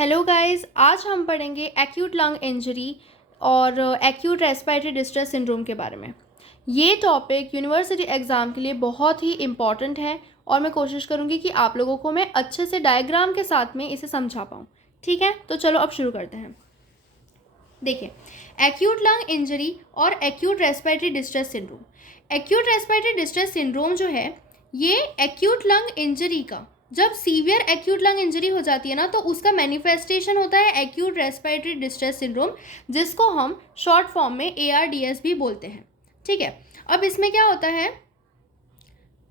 Hello guys, आज हम पढ़ेंगे एक्यूट लंग इंजरी और एक्यूट रेस्पिरेटरी डिस्ट्रेस सिंड्रोम के बारे में। ये टॉपिक यूनिवर्सिटी एग्ज़ाम के लिए बहुत ही इम्पॉर्टेंट है और मैं कोशिश करूँगी कि आप लोगों को मैं अच्छे से डायग्राम के साथ में इसे समझा पाऊँ। ठीक है, तो चलो अब शुरू करते हैं। देखिए, एक्यूट लंग इंजरी और acute respiratory distress syndrome. Acute respiratory distress syndrome जो है, ये एक्यूट लंग इंजरी का जब सीवियर एक्यूट लंग इंजरी हो जाती है ना, तो उसका मैनिफेस्टेशन होता है एक्यूट रेस्पिरेटरी डिस्ट्रेस सिंड्रोम, जिसको हम शॉर्ट फॉर्म में ARDS भी बोलते हैं। ठीक है, अब इसमें क्या होता है,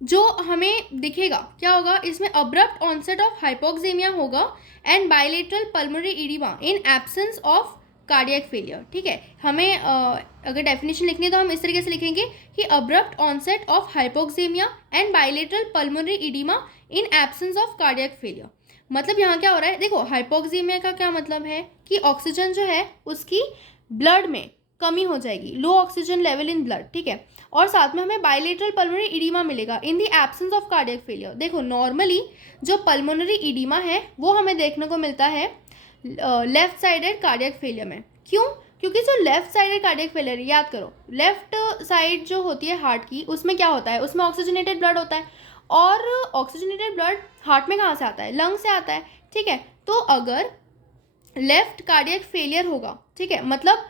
जो हमें दिखेगा क्या होगा, इसमें अब्रप्ट ऑनसेट ऑफ हाइपोक्सेमिया होगा and bilateral pulmonary edema in absence of cardiac failure. ठीक है, हमें अगर डेफिनेशन लिखनी है तो हम इस तरीके से लिखेंगे कि abrupt onset of hypoxemia and bilateral pulmonary edema in absence of cardiac failure. मतलब यहाँ क्या हो रहा है, देखो हाइपोक्सेमिया का क्या मतलब है कि ऑक्सीजन जो है उसकी ब्लड में कमी हो जाएगी, लो ऑक्सीजन लेवल इन ब्लड। ठीक है, और साथ में हमें बायलेटरल पल्मोनरी इडिमा मिलेगा इन the absence of cardiac failure. देखो नॉर्मली जो पल्मोनरी इडिमा है वो हमें देखने को मिलता है लेफ्ट साइडेड कार्डियक फेलियर में। क्यों? क्योंकि जो लेफ्ट साइडेड कार्डियक फेलियर, याद करो लेफ्ट साइड जो होती है हार्ट की, उसमें क्या होता है, उसमें ऑक्सीजनेटेड ब्लड होता है और ऑक्सीजनेटेड ब्लड हार्ट में कहाँ से आता है, लंग से आता है। ठीक है, तो अगर लेफ्ट कार्डियक फेलियर होगा, ठीक है, मतलब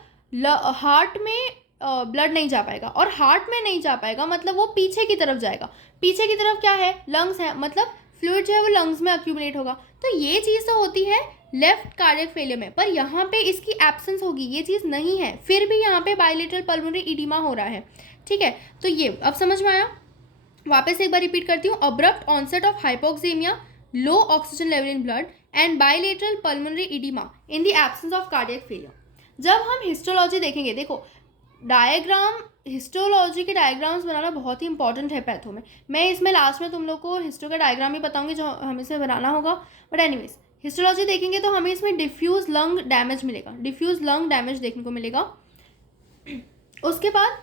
हार्ट में ब्लड नहीं जा पाएगा, और हार्ट में नहीं जा पाएगा मतलब वो पीछे की तरफ जाएगा। पीछे की तरफ क्या है, लंग्स है, मतलब फ्लूइड जो है वो लंग्स में अक्यूमुलेट होगा। तो ये चीज़ तो होती है लेफ्ट कार्डियक फेलियर में, पर यहाँ पे इसकी एब्सेंस होगी, ये चीज़ नहीं है, फिर भी यहाँ पे बायलेटरल पल्मोनरी इडिमा हो रहा है। ठीक है, तो ये अब समझ में आया। वापस एक बार रिपीट करती हूँ, abrupt onset of hypoxemia, low oxygen level in blood and bilateral pulmonary edema in the absence of cardiac failure. जब हम हिस्टोलॉजी देखेंगे, देखो डायग्राम, हिस्टोलॉजी के डायग्राम्स बनाना बहुत ही इंपॉर्टेंट है पैथो में। मैं इसमें लास्ट में तुम लोग को हिस्टो का डायग्राम ही बताऊंगी जो हमें से बनाना होगा, बट एनीवेज हिस्टोलॉजी देखेंगे तो हमें इसमें डिफ्यूज लंग डैमेज मिलेगा, डिफ्यूज लंग डैमेज देखने को मिलेगा। उसके बाद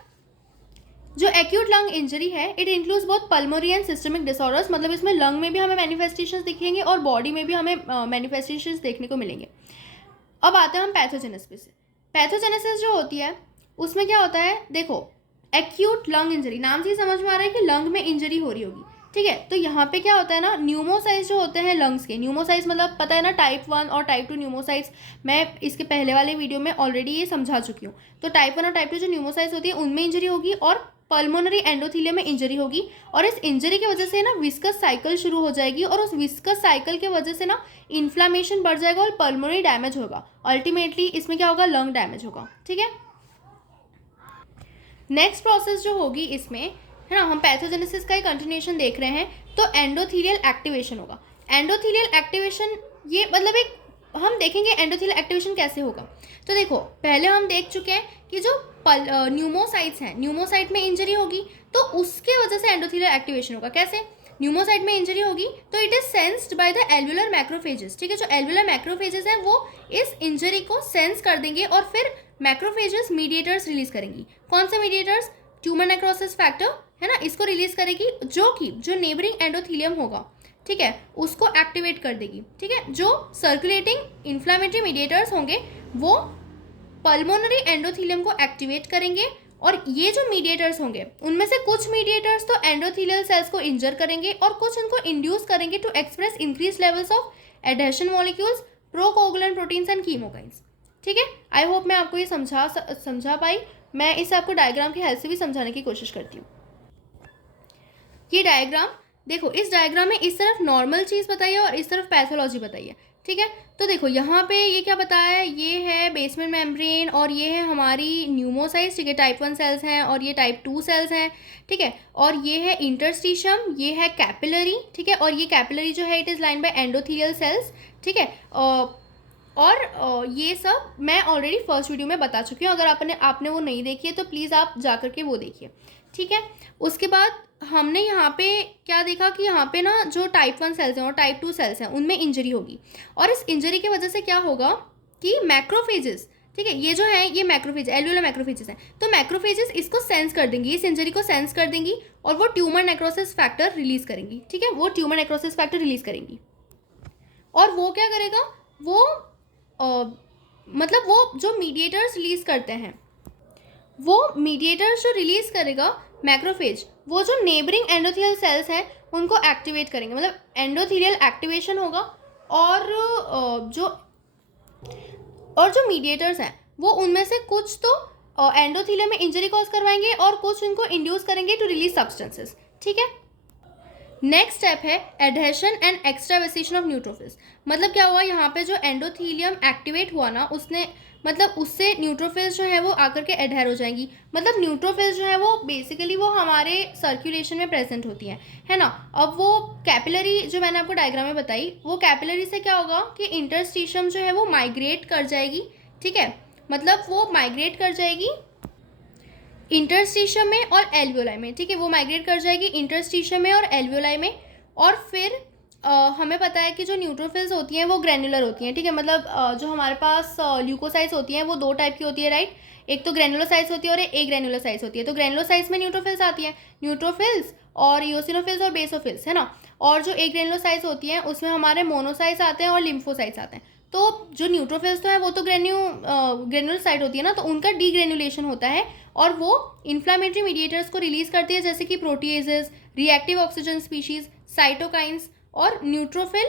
जो एक्यूट लंग इंजरी है, it includes both pulmonary and systemic disorders, मतलब इसमें लंग में भी हमें मैनिफेस्टेशंस दिखेंगे और बॉडी में भी हमें मैनिफेस्टेशंस देखने को मिलेंगे। अब आते हैं हम पैथोजेनेसिस पे। पैथोजेनेसिस जो होती है उसमें क्या होता है, देखो एक्यूट लंग इंजरी, नाम से ही समझ में आ रहा है कि लंग में इंजरी हो रही होगी। ठीक है, तो यहाँ पे क्या होता है ना, न्यूमोसाइट्स जो होते हैं लंग्स के, न्यूमोसाइट्स मतलब पता है ना, टाइप 1 और टाइप 2 न्यूमोसाइट्स, मैं इसके पहले वाले वीडियो में ऑलरेडी ये समझा चुकी हूँ। तो टाइप 1 और टाइप 2 जो न्यूमोसाइट्स होती है उनमें इंजरी होगी और पल्मोनरी एंडोथीलियम में इंजरी होगी, और इस इंजरी की वजह से ना विस्कस साइकिल शुरू हो जाएगी, और उस विस्कस साइकिल की वजह से ना इन्फ्लामेशन बढ़ जाएगा और पल्मोनरी डैमेज होगा। अल्टीमेटली इसमें क्या होगा, लंग डैमेज होगा। ठीक है, नेक्स्ट प्रोसेस जो होगी इसमें, है ना, हम पैथोजेनेसिस का ही कंटिन्यूएशन देख रहे हैं, तो एंडोथीलियल एक्टिवेशन होगा। एंडोथीलियल एक्टिवेशन ये मतलब एक, हम देखेंगे एंडोथीलियल एक्टिवेशन कैसे होगा। तो देखो पहले हम देख चुके हैं कि जो न्यूमोसाइट्स हैं, न्यूमोसाइट में इंजरी होगी तो उसके वजह से एंडोथीलियल एक्टिवेशन होगा। कैसे? न्यूमोसाइट में इंजरी होगी तो it is sensed by the alveolar macrophages. ठीक है, जो एल्वुलर मैक्रोफेजेस हैं वो इस इंजरी को सेंस कर देंगे और फिर मैक्रोफेजेस मीडिएटर्स रिलीज करेंगी। कौन से मीडिएटर्स? ट्यूमर नेक्रोसिस फैक्टर, है ना, इसको रिलीज करेगी, जो नेबरिंग एंडोथीलियम होगा, ठीक है, उसको एक्टिवेट कर देगी। ठीक है, जो सर्कुलेटिंग इन्फ्लामेटरी मीडिएटर्स होंगे वो पल्मोनरी एंडोथीलियम को एक्टिवेट करेंगे, और ये जो मीडिएटर्स होंगे उनमें से कुछ मीडिएटर्स तो एंडोथीलियल सेल्स को इंजर करेंगे और कुछ उनको इंड्यूस करेंगे to express increase levels of adhesion molecules, procoagulant proteins and chemokines. ठीक है, आई होप मैं आपको ये समझा पाई। मैं इसे आपको डायग्राम की हेल्प से भी समझाने की कोशिश करती हूँ। ये डायग्राम देखो, इस डायग्राम में इस तरफ नॉर्मल चीज़ बताइए और इस तरफ पैथोलॉजी बताइए। ठीक है, तो देखो यहाँ पे ये क्या बताया है, ये है बेसमेंट मेम्ब्रेन और ये है हमारी न्यूमोसाइट्स। ठीक है, टाइप 1 सेल्स हैं और ये टाइप 2 सेल्स हैं। ठीक है, और ये है इंटरस्टिशियम, ये है कैपिलरी। ठीक है, और ये कैपिलरी जो है it is line by endothelial cells. ठीक है, और ये सब मैं ऑलरेडी फर्स्ट वीडियो में बता चुकी हूँ, अगर आपने वो नहीं देखी है तो प्लीज़ आप जा करके वो देखिए। ठीक है, उसके बाद हमने यहाँ पे क्या देखा कि यहाँ पे ना जो टाइप 1 सेल्स हैं और टाइप 2 सेल्स हैं उनमें इंजरी होगी, और इस इंजरी की वजह से क्या होगा कि मैक्रोफेजेस, ठीक है, ये जो है ये मैक्रोफेज, एल्वुलर मैक्रोफेजेस हैं, तो मैक्रोफेजेस इसको सेंस कर देंगी, इस इंजरी को सेंस कर देंगी और वो ट्यूमर नेक्रोसिस फैक्टर रिलीज करेंगी। ठीक है, वो ट्यूमर नेक्रोसिस फैक्टर रिलीज करेंगी, और वो क्या करेगा, वो मतलब वो जो मीडिएटर्स रिलीज करते हैं, वो मीडिएटर्स जो रिलीज करेगा मैक्रोफेज, वो जो नेबरिंग एंडोथेलियल सेल्स हैं उनको एक्टिवेट करेंगे, मतलब एंडोथेलियल एक्टिवेशन होगा। और जो मीडिएटर्स हैं वो उनमें से कुछ तो एंडोथेलियम में इंजरी कॉज करवाएंगे और कुछ उनको इंड्यूस करेंगे टू रिलीज सब्सटेंसेस। ठीक है, नेक्स्ट स्टेप है एडहेशन एंड एक्स्ट्रावेसेशन ऑफ न्यूट्रोफिल्स। मतलब क्या हुआ, यहाँ पे जो एंडोथेलियम एक्टिवेट हुआ ना, उसने मतलब उससे न्यूट्रोफिल्स जो है वो आकर के एडहेर हो जाएंगी। मतलब न्यूट्रोफिल्स जो है वो बेसिकली वो हमारे सर्कुलेशन में प्रेजेंट होती हैं, है ना। अब वो कैपिलरी जो मैंने आपको डायग्राम में बताई, वो कैपिलरी से क्या होगा कि इंटरस्टिशियम जो है वो माइग्रेट कर जाएगी। ठीक है, मतलब वो माइग्रेट कर जाएगी इंटरस्टिशियम में और एल्वियोलाई में। ठीक है, वो माइग्रेट कर जाएगी इंटरस्टिशियम में और एल्वियोलाई में। और फिर हमें पता है कि जो न्यूट्रोफिल्स होती हैं वो ग्रैनुलर होती हैं। ठीक है, मतलब जो हमारे पास ल्यूकोसाइट्स होती हैं वो दो टाइप की होती है, राइट। एक तो ग्रैनुलोसाइट्स होती है और एक ग्रैनुलोसाइट्स होती है। तो ग्रैनुलोसाइट्स में न्यूट्रोफिल्स आती हैं, न्यूट्रोफिल्स और ईओसिनोफिल्स और बेसोफिल्स, है ना। और जो एक ग्रैनुलोसाइट्स होती हैं उसमें हमारे मोनोसाइट्स आते हैं और लिम्फोसाइट्स आते हैं। तो जो न्यूट्रोफिल्स तो है वो तो ग्रेन्युलोसाइट होती है ना, तो उनका डीग्रेनुलेशन होता है और वो इन्फ्लामेटरी मीडिएटर्स को रिलीज करती है, जैसे कि proteases, reactive oxygen species, cytokines और न्यूट्रोफिल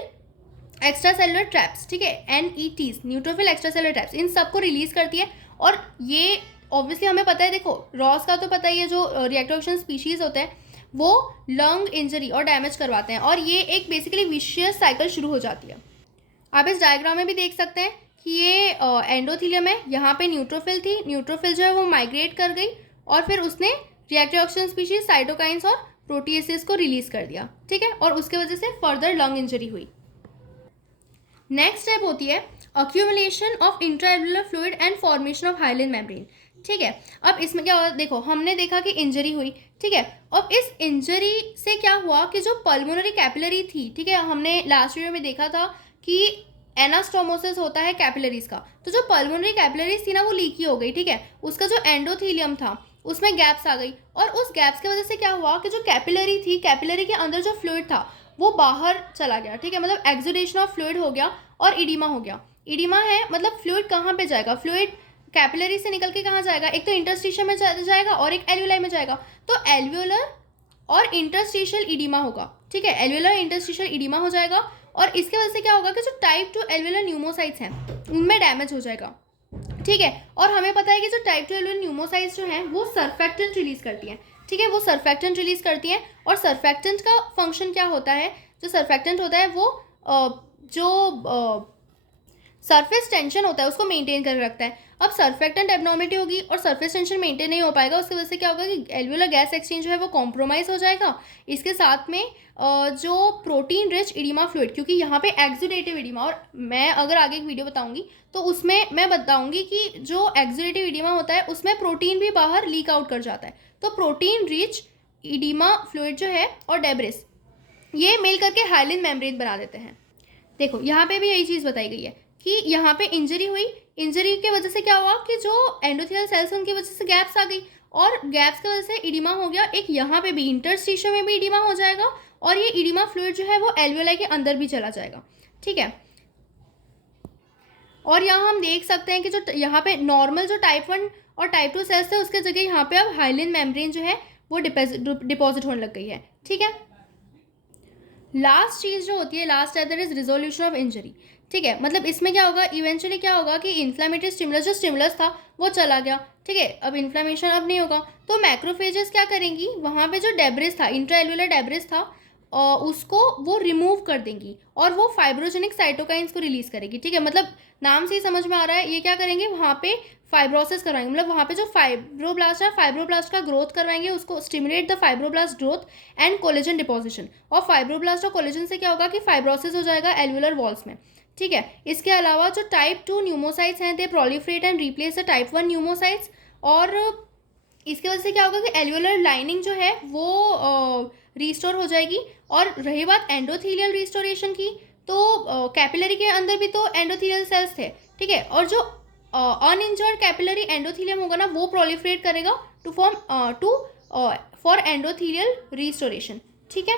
एक्स्ट्रा सेलुलर ट्रैप्स। ठीक है, NETs, neutrophil extracellular traps, इन सबको रिलीज करती है। और ये ऑब्वियसली हमें पता है, देखो रॉस का तो पता ही है, जो रिएक्टिव ऑक्सीजन स्पीशीज होते हैं वो लंग इंजरी और डैमेज करवाते हैं, और ये एक बेसिकली विशियस साइकिल शुरू हो जाती है। आप इस डायग्राम में भी देख सकते हैं कि ये एंडोथेलियम है, यहाँ पे न्यूट्रोफिल थी, न्यूट्रोफिल जो है वो माइग्रेट कर गई और फिर उसने रिएक्टिव ऑक्सीजन स्पीशीज, साइटोकाइंस और प्रोटीएसेस को रिलीज कर दिया। ठीक है, और उसके वजह से फर्दर लंग इंजरी हुई। नेक्स्ट स्टेप होती है accumulation of intraalveolar fluid and formation of hyaline membrane. ठीक है, अब इसमें क्या हुआ, देखो हमने देखा कि इंजरी हुई। ठीक है, अब इस इंजरी से क्या हुआ कि जो पल्मोनरी कैपिलरी थी, ठीक है, हमने लास्ट वीडियो में देखा था कि एनास्टोमोसिस होता है कैपिलरीज का, तो जो पल्मोनरी कैपिलरीज थी ना वो लीकी हो गई। ठीक है, उसका जो एंडोथेलियम था उसमें गैप्स आ गई, और उस गैप्स की वजह से क्या हुआ कि जो कैपिलरी थी, कैपिलरी के अंदर जो फ्लूइड था वो बाहर चला गया। ठीक है, मतलब एक्सुडेशन ऑफ फ्लूइड हो गया और इडिमा हो गया। इडिमा है मतलब फ्लूइड कहाँ पे जाएगा, फ्लूइड कैपिलरी से निकल के कहाँ जाएगा, एक तो इंटरस्टिशियम में जाएगा और एक एल्वियोलाई में जाएगा। तो एल्वियोलर और इंटरस्टिशियल इडिमा होगा। ठीक है, एल्वियोलर इंटरस्टिशियल इडिमा हो जाएगा, और इसके वजह से क्या होगा कि जो टाइप 2 एल्वियोलर न्यूमोसाइट्स हैं उनमें डैमेज हो जाएगा। ठीक है, और हमें पता है कि जो टाइप 2 एल्वियोलर न्यूमोसाइट्स जो हैं वो सर्फेक्टेंट रिलीज करती हैं। ठीक है, वो सर्फेक्टेंट रिलीज करती हैं, और सर्फेक्टेंट का फंक्शन क्या होता है, जो सर्फेक्टेंट होता है वो जो सरफेस टेंशन होता है उसको मेंटेन कर रखता है। अब सर्फेक्टेंट एब्नॉर्मिलिटी होगी और सरफेस टेंशन मेंटेन नहीं हो पाएगा, उसकी वजह से क्या होगा कि एल्वियोलर गैस एक्सचेंज जो है वो कॉम्प्रोमाइज़ हो जाएगा। इसके साथ में जो प्रोटीन रिच इडिमा फ्लूइड, क्योंकि यहाँ पे एक्सुडेटिव इडिमा, और मैं अगर आगे एक वीडियो बताऊंगी तो उसमें मैं बताऊंगी कि जो एक्सुडेटिव इडिमा होता है उसमें प्रोटीन भी बाहर लीक आउट कर जाता है। तो प्रोटीन रिच इडिमा फ्लूइड जो है और डेब्रिस, ये मिल करके हाइलिन मेम्ब्रेन बना देते हैं। देखो यहाँ पे भी यही चीज़ बताई गई है कि यहाँ पे इंजरी हुई, इंजरी की वजह से क्या हुआ कि जो एंडोथेलियल सेल्स उनकी वजह से गैप्स आ गई, और गैप्स की वजह से इडिमा हो गया। एक यहाँ पे भी इंटरस्टिशियम में भी इडिमा हो जाएगा, और ये इडिमा फ्लूइड जो है वो एल्वियोलाई के अंदर भी चला जाएगा। ठीक है, और यहाँ हम देख सकते हैं कि जो यहाँ पे नॉर्मल जो टाइप 1 और टाइप 2 सेल्स थे उसके जगह यहाँ पे अब हाइलिन मेम्ब्रेन जो है वो डिपॉजिट होने लग गई है। ठीक है, लास्ट चीज़ जो होती है, लास्ट है that is resolution of injury. ठीक है, मतलब इसमें क्या होगा, इवेंचुअली क्या होगा कि इन्फ्लामेटरी स्टिमुलस, जो स्टिमुलस था वो चला गया। ठीक है, अब इन्फ्लामेशन अब नहीं होगा, तो मैक्रोफेजेस क्या करेंगी, वहाँ पे जो डेब्रिस था, इंट्राएल्युलर डेब्रिस था, उसको वो रिमूव कर देंगी और वो फाइब्रोजेनिक साइटोकाइंस को रिलीज करेगी। ठीक है, मतलब नाम से ही समझ में आ रहा है, ये क्या करेंगे, वहाँ पे फाइब्रोसिस करवाएंगे, मतलब वहाँ पे जो फाइब्रोब्लास्ट है, फाइब्रोब्लास्ट का ग्रोथ करवाएंगे, उसको stimulate the fibroblast growth and collagen deposition. और फाइब्रोब्लास्ट और कोलेजन से क्या होगा कि फाइब्रोसिस हो जाएगा एल्वुलर वॉल्स में। ठीक है, इसके अलावा जो टाइप 2 न्यूमोसाइट्स हैं they proliferate and replace the type 1 pneumocytes, और इसके वजह से क्या होगा कि एल्वुलर लाइनिंग जो है वो रिस्टोर हो जाएगी। और रही बात एंडोथेलियल रिस्टोरेशन की, तो कैपिलरी के अंदर भी तो एंडोथेलियल सेल्स थे। ठीक है, और जो अनइंजर्ड कैपिलरी एंडोथेलियम होगा ना वो प्रोलिफरेट करेगा टू फॉर एंडोथेलियल रिस्टोरेशन। ठीक है,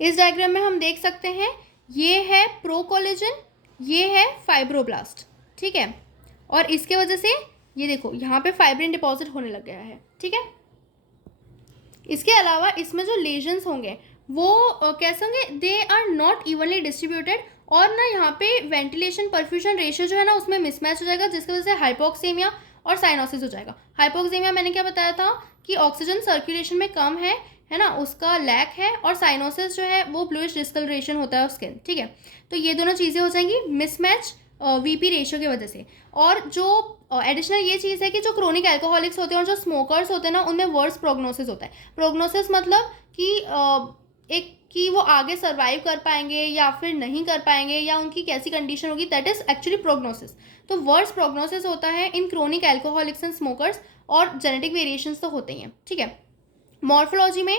इस डायग्राम में हम देख सकते हैं ये है प्रो कोलेजन, ये है फाइब्रोब्लास्ट, ठीक है, और इसके वजह से ये देखो यहाँ पे फाइब्रिन डिपॉजिट होने लग गया है, ठीक है। इसके अलावा इसमें जो लेजन्स होंगे वो कैसे होंगे, they are not evenly distributed, और ना यहाँ पे वेंटिलेशन परफ्यूजन रेशियो जो है ना उसमें मिसमैच हो जाएगा, जिसकी वजह से हाइपोक्सेमिया और साइनोसिस हो जाएगा। हाइपोक्सेमिया मैंने क्या बताया था कि ऑक्सीजन सर्कुलेशन में कम है ना, उसका लैक है, और साइनोसिस जो है वो ब्लूइश डिस्कलरेशन होता है स्किन, ठीक है। तो ये दोनों चीज़ें हो जाएंगी मिसमैच वीपी रेशियो की वजह से। और जो एडिशनल ये चीज़ है कि जो क्रोनिक एल्कोहलिक्स होते हैं और जो स्मोकर्स होते हैं ना उनमें वर्स प्रोग्नोसिस होता है। प्रोग्नोसिस मतलब कि एक कि वो आगे सर्वाइव कर पाएंगे या फिर नहीं कर पाएंगे, या उनकी कैसी कंडीशन होगी, दैट इज एक्चुअली प्रोग्नोसिस। तो वर्स प्रोग्नोसिस होता है in chronic alcoholics and smokers, और जेनेटिक वेरिएशंस तो होते ही हैं, ठीक है। मॉर्फोलॉजी में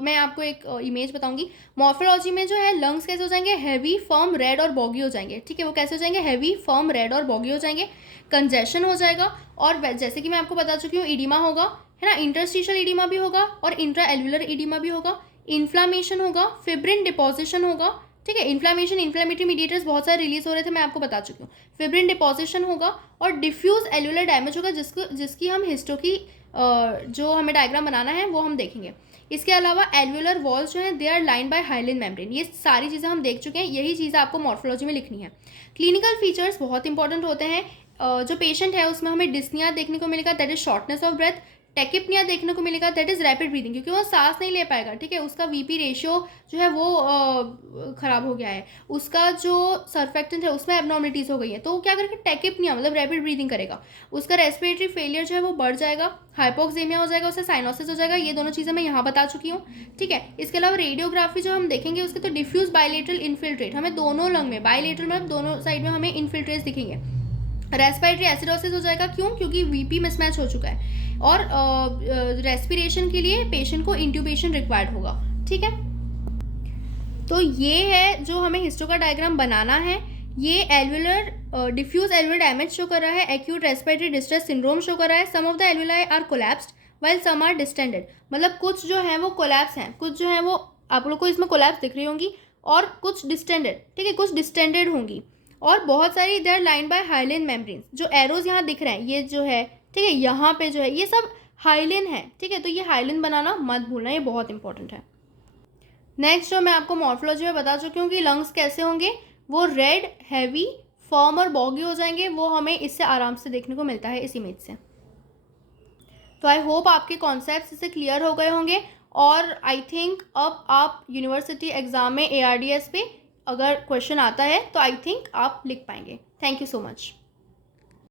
मैं आपको एक इमेज बताऊंगी। मॉर्फोलॉजी में जो है लंग्स कैसे हो जाएंगे, हैवी फर्म रेड और बॉगी हो जाएंगे, ठीक है। वो कैसे हो जाएंगे, हैवी फर्म रेड और बॉगी हो जाएंगे। कंजेशन हो जाएगा, और जैसे कि मैं आपको बता चुकी हूँ इडीमा होगा, है ना, इंटरस्टिशियल इडीमा भी होगा और इंट्रा एल्वुलर इडीमा भी होगा। इन्फ्लामेशन होगा, फिब्रिन डिपोजिशन होगा, ठीक है। इन्फ्लामेशन, इन्फ्लामेटरी मीडिएटर्स बहुत सारे रिलीज हो रहे थे, मैं आपको बता चुकी हूँ। फिब्रिन डिपोजिशन होगा और डिफ्यूज एल्वुलर डैमेज होगा, जिसकी हम हिस्टो की जो हमें डायग्राम बनाना है वो हम देखेंगे। इसके अलावा एल्वुलर वॉल्स जो हैं they are line by hyaline membrane. ये सारी चीज़ें हम देख चुके हैं, यही चीज़ें आपको मॉर्फोलॉजी में लिखनी है। क्लिनिकल फीचर्स बहुत इंपॉर्टेंट होते हैं। जो पेशेंट है उसमें हमें डिस्निया देखने को मिलेगा, that is shortness of breath. Tachypnea देखने को मिलेगा, दैट इज रैपिड ब्रीदिंग, क्योंकि वो सांस नहीं ले पाएगा, ठीक है। उसका वीपी रेशियो जो है वो खराब हो गया है, उसका जो सर्फेक्टेंट है उसमें एबनॉर्मलिटीज हो गई है, तो वो क्या करेगा, टेकिपनिया मतलब रैपिड ब्रीदिंग करेगा। उसका रेस्पिरेटरी फेलियर जो है वो बढ़ जाएगा, हाइपोक्सेमिया हो जाएगा, उससे साइनोसिस हो जाएगा। ये दोनों चीज़ें मैं यहाँ बता चुकी हूँ, ठीक है। इसके अलावा रेडियोग्राफी जो हम देखेंगे उसके तो डिफ्यूज बायलेटरल इन्फिल्ट्रेट, हमें दोनों लंग में, बायलेटरल में दोनों साइड में हमें इन्फिल्ट्रेट्स दिखेंगे। रेस्पिरेटरी एसिडोसिस हो जाएगा, क्यों, क्योंकि वीपी मिसमैच हो चुका है, और रेस्पिरेशन के लिए पेशेंट को इंट्यूबेशन रिक्वायर्ड होगा, ठीक है। तो ये है जो हमें हिस्टो का डायग्राम बनाना है। ये alveolar diffuse alveolar damage show कर रहा है, acute respiratory distress syndrome show कर रहा है। Some of the alveoli are collapsed while some are distended, मतलब कुछ जो है वो कोलैप्स हैं, कुछ जो है वो आप लोग को इसमें कोलैप्स दिख रही होंगी, और कुछ डिस्टेंडेड, ठीक है, कुछ डिस्टेंडेड होंगी, और बहुत सारी they are line by hyaline membrane. जो एरोज यहाँ दिख रहे हैं ये जो है, ठीक है, यहाँ पे जो है ये सब हाइलिन है, ठीक है। तो ये हाइलिन बनाना मत भूलना, ये बहुत इंपॉर्टेंट है। नेक्स्ट जो मैं आपको मॉर्फोलॉजी में बता चुकी हूँ कि लंग्स कैसे होंगे, वो रेड, हैवी, फॉर्म और बॉगी हो जाएंगे, वो हमें इससे आराम से देखने को मिलता है इस इमेज से। तो आई होप आपके कॉन्सेप्ट्स इससे क्लियर हो गए होंगे, और आई थिंक अब आप यूनिवर्सिटी एग्ज़ाम में ARDS पे अगर क्वेश्चन आता है तो आई थिंक आप लिख पाएंगे। Thank you so much.